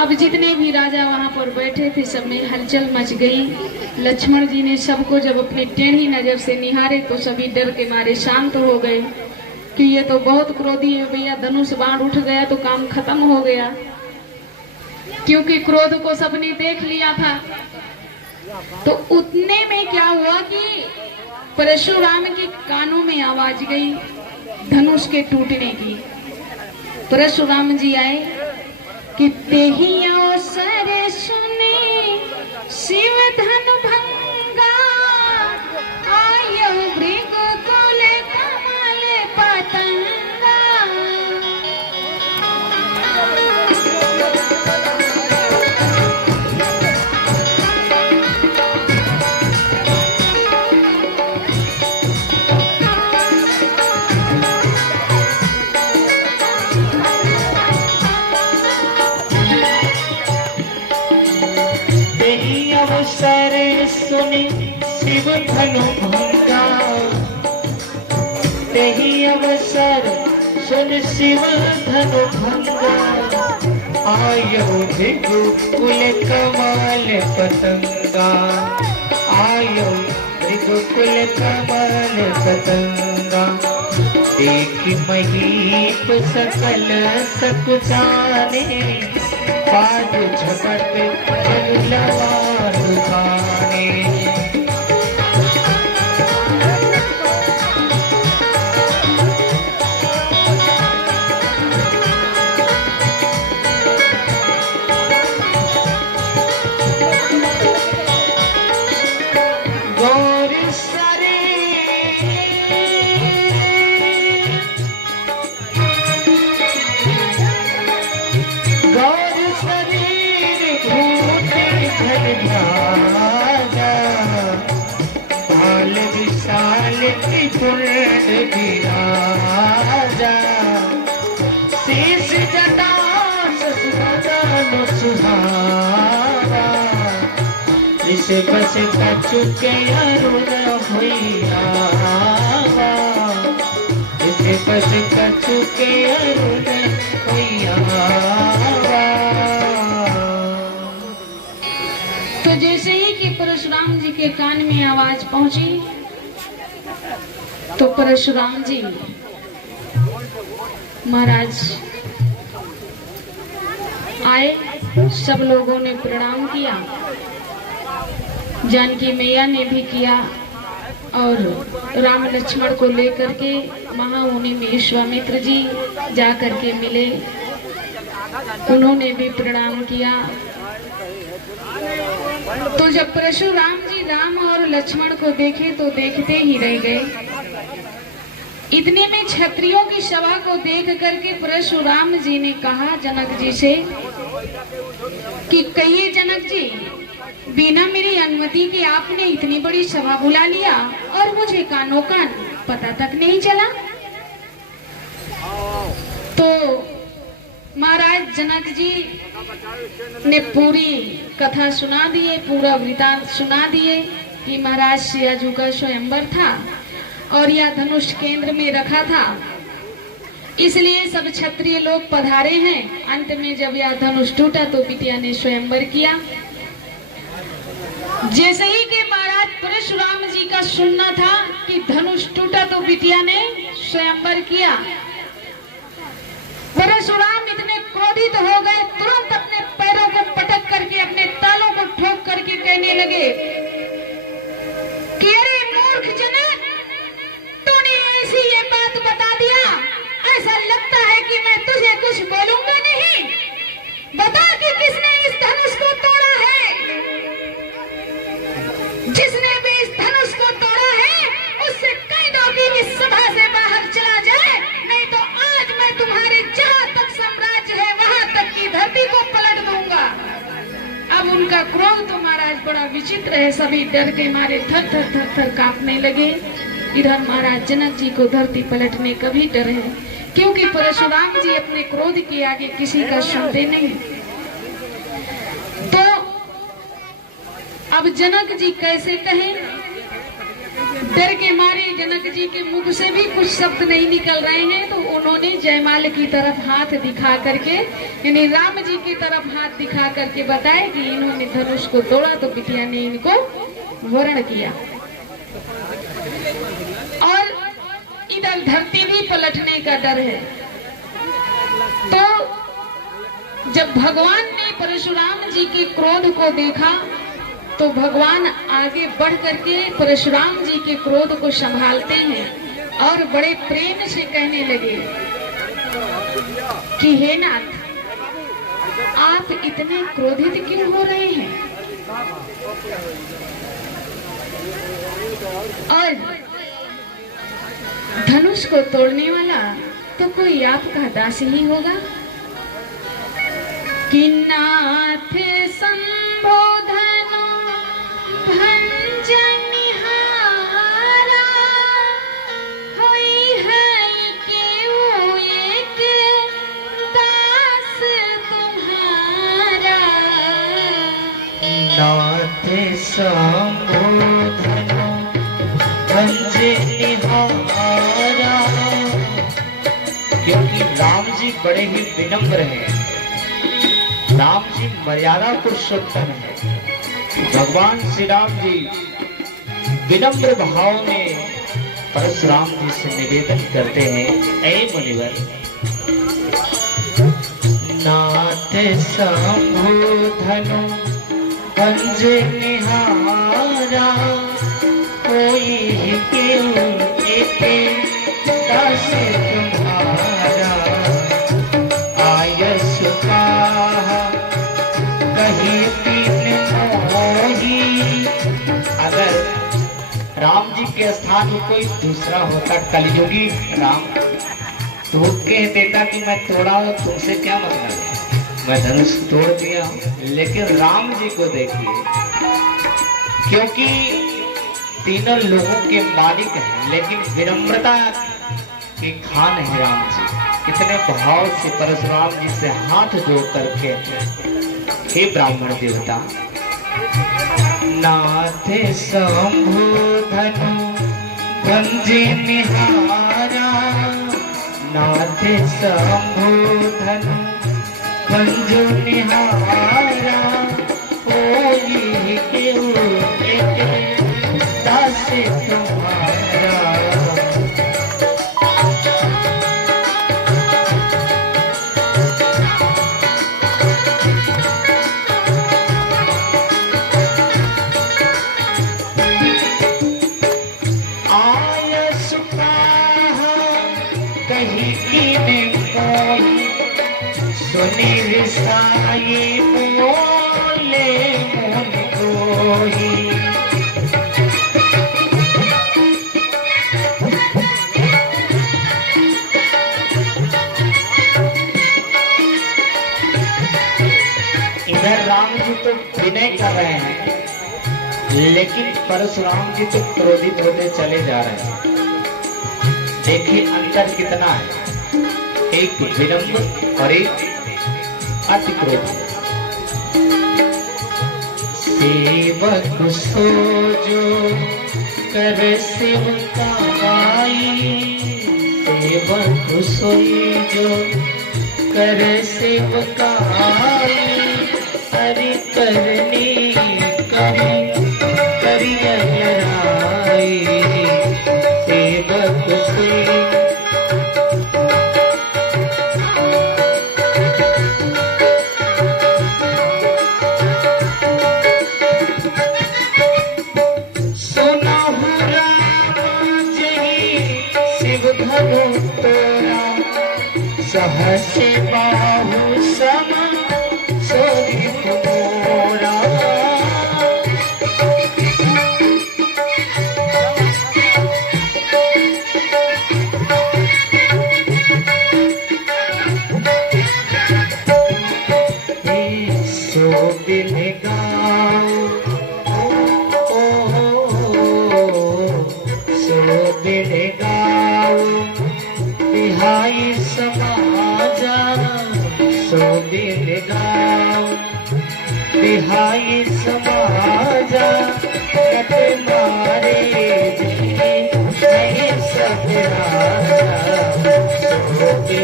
अब जितने भी राजा वहां पर बैठे थे सब में हलचल मच गई। लक्ष्मण जी ने सबको जब अपनी टेढ़ी नजर से निहारे तो सभी डर के मारे शांत हो गए कि ये तो बहुत क्रोधी है भैया, धनुष बाण उठ गया तो काम खत्म हो गया। क्योंकि क्रोध को सबने देख लिया था। तो उतने में क्या हुआ कि परशुराम के कानों में आवाज गई धनुष के टूटने की। परशुराम जी आए कि तेहि अवसर सुने शिव धनु भंगा, आयो भृगुकुल कमल पतंगा। अवसर सुनि शिव धनु भंगा, तेहि अवसर सुन शिव धनु भंगा, आयो भृगुकुल कमल पतंगा, आयो भृगुकुल कमल पतंगा। एक महीप सकल सक जाने, पाद झपट लवार खाने। गौर सरे गौर शरीर भूते धन ध्याना, बाल विशाल त्रिपुंड विराजा, शीश जटा ससुरान सुहावा, इस बस कचुके अरुण हुइयावा, इस बस कचुके अरुण हुइयावा। तो जैसे ही कि परशुराम जी के कान में आवाज पहुंची तो परशुराम जी महाराज आए। सब लोगों ने प्रणाम किया, जानकी मैया ने भी किया और राम लक्ष्मण को लेकर के महामुनि में विश्वामित्र जी जा करके मिले, उन्होंने भी प्रणाम किया। तो जब परशुराम जी राम और लक्ष्मण को देखे तो देखते ही रह गए। इतने में क्षत्रियों की सभा को देख करके परशुराम जी ने कहा जनक जी से कि कहिए जनक जी, बिना मेरी अनुमति के आपने इतनी बड़ी सभा बुला लिया और मुझे कानों कान पता तक नहीं चला। तो महाराज जनक जी ने पूरी कथा सुना दिए, पूरा वृतांत सुना दिए कि महाराज सियाजू का स्वयंवर था और यह धनुष केंद्र में रखा था, इसलिए सब क्षत्रिय लोग पधारे हैं। अंत में जब यह धनुष टूटा तो बिटिया ने स्वयंवर किया। जैसे ही कि महाराज परशुराम जी का सुनना था कि धनुष टूटा तो बिटिया ने स्वयंवर किया, परशुराम इतने क्रोधित हो गए, तुरंत अपने पैरों को पटक करके अपने तालों को ठोक करके कहने लगे कि अरे मूर्ख जनक, तूने ऐसी ये बात बता दिया, ऐसा लगता है कि मैं तुझे कुछ बोलूंगा नहीं। बता कि किसने इस धनुष को तोड़ा है। जिसने भी इस धनुष को तोड़ा है उससे कह दो कि इस सभा से बाहर चला जाए, नहीं तो आज मैं तुम्हारे जहां तक साम्राज्य है वहां तक की धरती को पलट दूंगा। अब उनका क्रोध तो महाराज बड़ा विचित्र है, सभी डर के मारे थर थर थर थर कांपने लगे। इधर महाराज जनक जी को धरती पलटने का भी डर है, क्योंकि परशुराम जी अपने क्रोध के आगे किसी का सुनते नहीं। तो अब जनक जी कैसे कहें, डर के मारे जनक जी के मुख से भी कुछ शब्द नहीं निकल रहे हैं, तो उन्होंने जयमाल की तरफ हाथ दिखा करके, यानी राम जी की तरफ हाथ दिखा करके बताया कि इन्होंने धनुष को तोड़ा तो बिटिया ने इनको वरण किया। और इधर धरती भी पलटने का डर है। तो जब भगवान ने परशुराम जी के क्रोध को देखा तो भगवान आगे बढ़ करके परशुराम जी के क्रोध को संभालते हैं और बड़े प्रेम से कहने लगे कि हे नाथ, आप इतने क्रोधित क्यों हो रहे हैं? और धनुष को तोड़ने वाला तो कोई आपका दास ही होगा कि नाथ संबोधन भंजनिहारा होई है क्यों एक दास तुम्हारा। नाथ संबोधन भंजनिहारा, क्योंकि राम जी बड़े ही विनम्र हैं। राम जी मर्यादा पुरुषोत्तम है। भगवान श्री राम जी विनम्र भाव में परशुराम जी से निवेदन करते हैं, ऐ मुनिवर, नाथ संबोधन भंज निहारा कोई क्यों एक दास तुम्हारा। आयस कहा कहीं तीन मोही। अगर राम जी के स्थान में कोई दूसरा होता, कलयुगी राम, तो कह देता कि मैं तोड़ा हूं, तुमसे क्या मतलब, मैं धनुष तोड़ दिया। लेकिन राम जी को देखिए, क्योंकि तीनों लोगों के मालिक हैं, लेकिन विनम्रता के खान है राम जी। कितने भाव से परशुराम जी से हाथ जोड़ करके, हे ब्राह्मण देवता, नाथ संबोधन भंजे निहारा, नाथ संबोधन भंजो निहारा होई क्यों एक दास तुम्हारा। सुनील साई बोले मन कोई, इधर राम जी तो विनय कर रहे हैं, लेकिन परशुराम जी तो क्रोधित होते चले जा रहे हैं। देखिए अंतर कितना है, एक विनम्र और एक अति क्रोध। सेवक सोजो कर सेवकाई, सेवक सोजो कर सेवकाई, हरि करनी कभी करिय लड़ाई। सेवक से सहस बाहु सम सोई मोरा। सो दिन गाओ सो दिन गाओ तिहाई समाजा, सो दिन गाओ तिहाई समाजा, कट मारे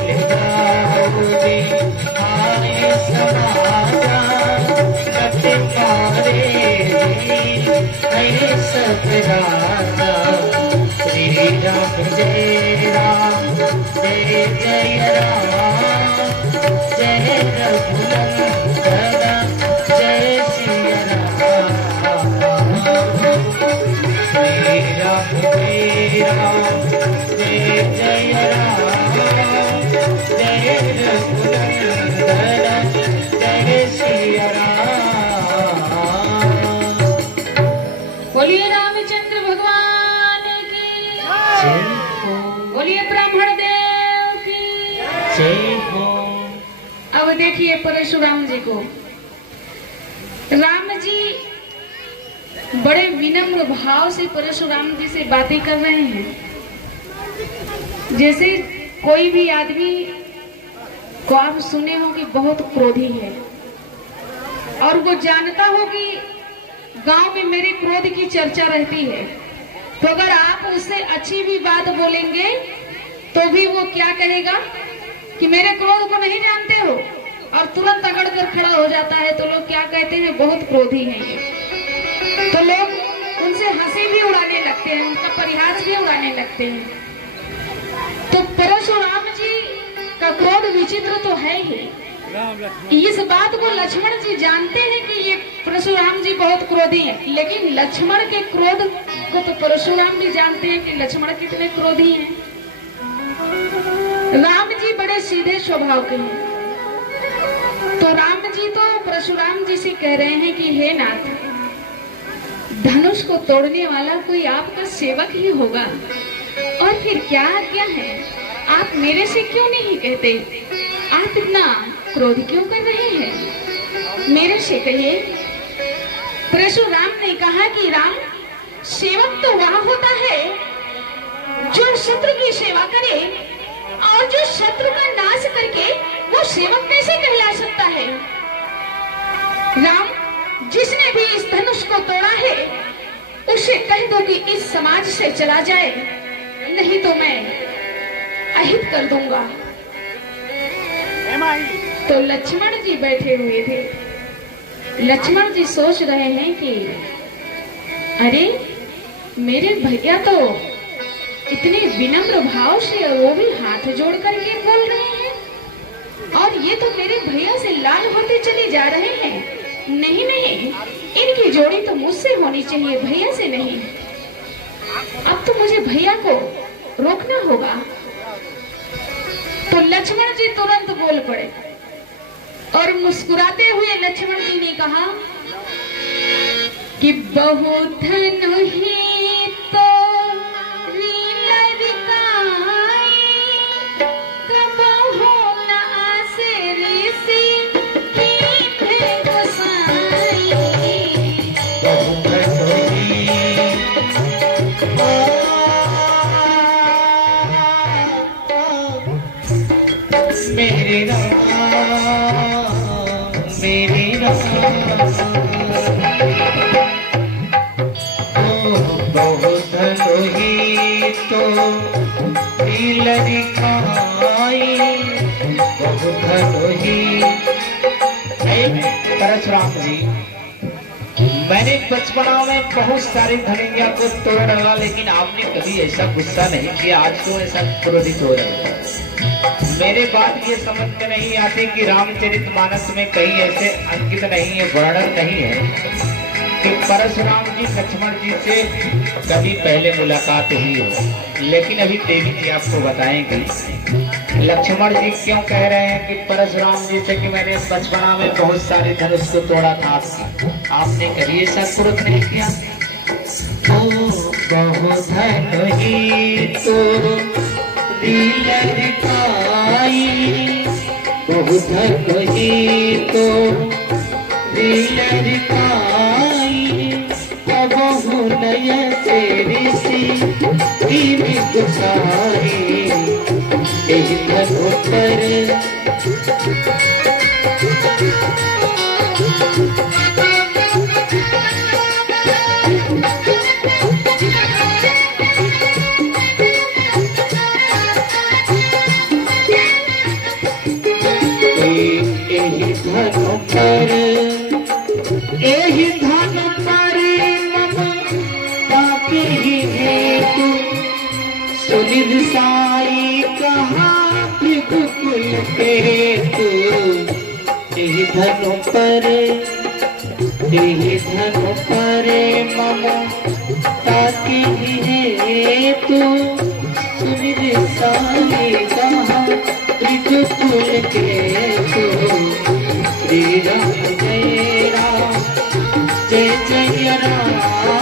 मिल जाओगे आए समाजा कटे मारे मेरे सब राजा श्री राम जय राम जय जय राम जय रघुनंदन जय सिया राम श्री राम जय राम जय जय राम जय रघुनंदन जय सिया राम। बोलिए रामचंद्र भगवान की, बोलिए ब्राह्मण देव की जय हो। अब देखिए परशुराम जी को, राम जी बड़े विनम्र भाव से परशुराम जी से बातें कर रहे हैं। जैसे कोई भी आदमी को आप सुने हो कि बहुत क्रोधी है और वो जानता हो कि गांव में मेरे क्रोध की चर्चा रहती है, तो अगर आप उससे अच्छी भी बात बोलेंगे तो भी वो क्या कहेगा कि मेरे क्रोध को नहीं जानते हो, और तुरंत अकड़ कर खड़ा हो जाता है। तो लोग क्या कहते हैं, बहुत क्रोधी हैं ये। तो लोग उनसे हंसी भी उड़ाने लगते हैं, उनका परिहास भी उड़ाने लगते हैं। तो परशुराम जी का क्रोध विचित्र तो है ही। इस बात को लक्ष्मण जी जानते हैं कि ये परशुराम जी बहुत क्रोधी हैं, लेकिन लक्ष्मण के क्रोध को तो परशुराम जी जानते हैं कि लक्ष्मण कितने क्रोधी हैं। राम जी बड़े सीधे स्वभाव के हैं, तो राम जी तो परशुराम जी से कह रहे हैं कि हे नाथ, धनुष को तोड़ने वाला कोई आपका सेवक ही होगा, और फिर क्या आज्ञा है, आप मेरे से क्यों नहीं कहते? आप इतना क्रोध क्यों कर रहे हैं? मेरे से कहिए। परशुराम ने कहा कि राम, सेवक तो वह होता है जो शत्रु की सेवा करे, और जो शत्रु का नाश करके वो सेवक कैसे कहला सकता है? राम, जिसने भी इस धनुष को तोड़ा है उसे कह दो कि इस समाज से चला जाए, नहीं तो मैं अहित कर दूंगा। तो लक्ष्मण जी बैठे हुए थे। लक्ष्मण जी सोच रहे हैं कि अरे, मेरे भैया तो इतने विनम्र भाव से, और वो भी हाथ जोड़ करके बोल रहे हैं, और ये तो मेरे भैया से लाल होते चले जा रहे हैं। नहीं नहीं, इनकी जोड़ी तो मुझसे होनी चाहिए, भैया से नहीं। अब तो मुझे भैया को रोकना होगा। तो लक्ष्मण जी तुरंत बोल पड़े, और मुस्कुराते हुए लक्ष्मण जी ने कहा कि बहुत नहीं तो मेरे राम बहुत लोही तो लड़काई बहुत लोही। परशुराम जी, मैंने बचपना में बहुत सारी धनिया को तोड़ डाला, लेकिन आपने कभी ऐसा गुस्सा नहीं किया, आज तो ऐसा क्रोधित हो रहा है। मेरे बात ये समझ में नहीं आती कि रामचरितमानस में कहीं ऐसे अंकित नहीं है, वर्णन नहीं है कि परशुराम जी लक्ष्मण जी से कभी पहले मुलाकात हुई हो। लेकिन अभी देवी जी आपको बताएंगे लक्ष्मण जी क्यों कह रहे हैं कि परशुराम जी से कि मैंने बचपना में बहुत सारे धनुष को तोड़ा था, आपने कभी ऐसा क्रोध नहीं किया। बहुत धनुही तो लड़काई, बहुत धनुही तो लड़काई, अब नय से ऋषि गुसारी एक धनु पर एहि धन परे ममता के हेतु सुनिध साई कहा भृगुकुल के हेतु एहि धन परे ममता के हेतु सुनिध साई कहा भृगुकुल के हेतु श्री राम जय राम जय जय राम